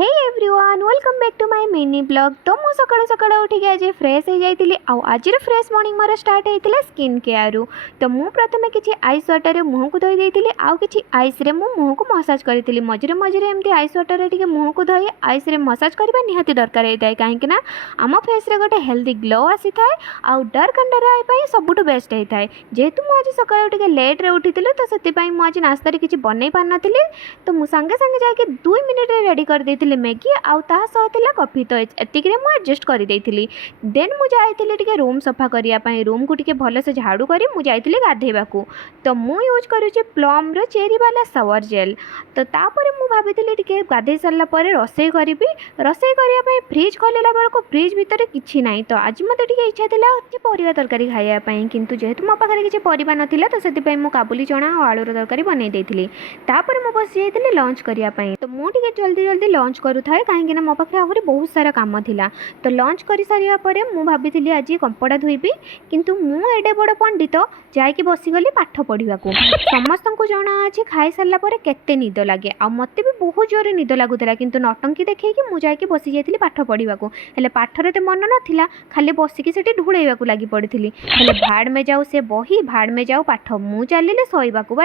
Hey everyone welcome back to my mini blog. तो मु सकाळू सकाळू उठिक आज फ्रेश हो जाइतिली। आज फ्रेश मॉर्निंग मोर स्टार्ट होता स्किन केयर रु। तो मु प्रथमे किसी आइस वाटर मुह को धोई देइतिली। आउ किसी आइस रे मु मुह को मसाज करितिली। मझिरे मझिरे एमती आइस वाटर रे मुह को धोई आइस रे मसाज करबा निहाती दरकार होता है, कहीं आम फेस रे गोटे हेल्दी ग्लो आसी थाए। आउ डार्क अंडर आई पाई सबुठु बेस्ट होता है। जेहेतु मु आज सकाळू टिके लेट रे उठितिली तो सेति मु आज नास्ता रे किछि बनै पार नथिली। तो मु संगे संगे जाके 2 मिनिट रे रेडी कर देइतिली मैगी आउ ता सह थिला कॉफी। तो एतिक रे मु एडजस्ट कर देइतिली। देन मु जाइतिली टिके रूम सफा करिया पई। रूम को टिके भलो से झाड़ू करी मु जाइतिली गाधेबा को। तो मु यूज करूची प्लम रो चेरी वाला शावर जेल। तो तापर मु भाबितिली टिके गाधे सरला परे रसोई करिबी। रसोई करिया पई फ्रिज खोलेला बेल को फ्रिज भीतर किछि नाही। तो आज मते टिके इच्छा थिला कि परिवा तरकारी खाइया पई, किंतु जेहेतु मो पाखरे किछि परिवा नथिला तो सेति पई मु काबुली चना आ आलू रो तरकारी बनै देइतिली। तापर मु बसि जाइतिली लंच करिया पई। तो मु टिके जल्दी जल्दी लंच करू थाए कहीं मो पाखे आहरी बहुत सारा काम थिला। तो लंच कर सारिया परे मु भाबितिली आज कपड़ा धोइबी, किंतु मु एडे बड़ पंडित जाइकी बसीगली पाठ पढ़ा को। समस्त को जना अच्छे खाई सारा पर केते निद लगे आ मते भी बहुत जोर निद लगुला, किंतु नटंकी देखी मु जाइकी बसी जाइतिली पाठ पढ़ा को। हेले पाठरे तो मन नथिला, खाली बसिकी सेठी ढुळेइबा को लागि पड़िथिली। हेले भाड़ में जाऊ से बही, भाड़ में जाऊ पाठ। मु चलिले सोइबा को।